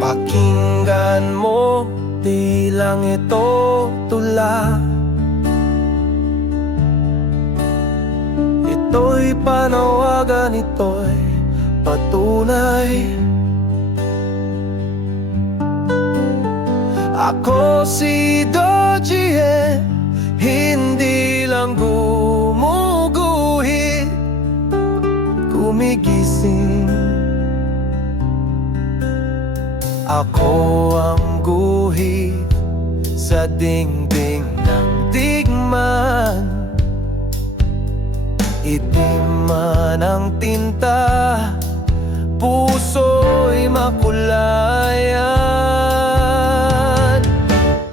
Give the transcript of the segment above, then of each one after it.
Pakinggan mo, di lang ito tula. Ito'y panawagan, ito'y patunay. Ako si Dodgie, hindi lang gumuguhit, gumigising. Ako ang guhit sa dingding ng digmaan. Itim man ang tinta, puso'y makulayan.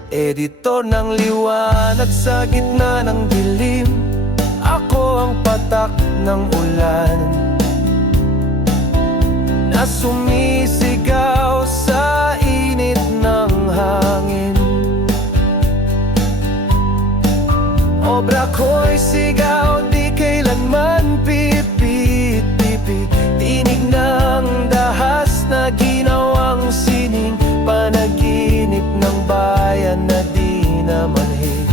Editor ng liwanag sa gitna ng dilim, ako ang patak ng ulan na sumisigaw sa init ng hangin. Obra ko'y sigaw, di kailanman pipit-pipit. Tinig ng dahas na ginawang sining, panaginip ng bayan na di namanhid.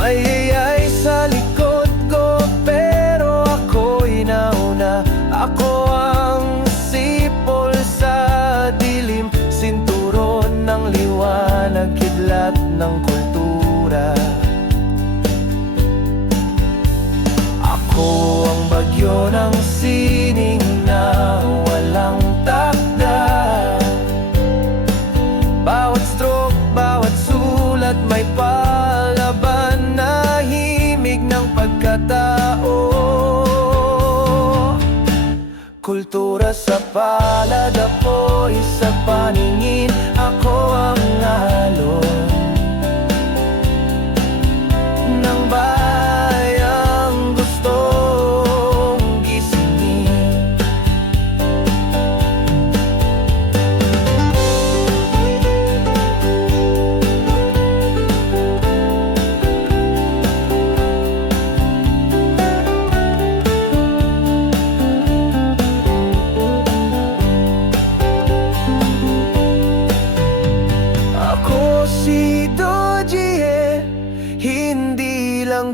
Mayayay sa likod ko, pero ako'y nauna. Ako ang sipol sa dilim, sinturon ng liwanag, kidlat ng kultura. Ako ang bagyo ng sining na walang takda. Bawat stroke, bawat sulat may palaban na himig ng pagkatao. Kultura sa palad, apoy sa paningin, ako ang alon ng bayang gustong gisingin. Ako si Dodgie, hindi lang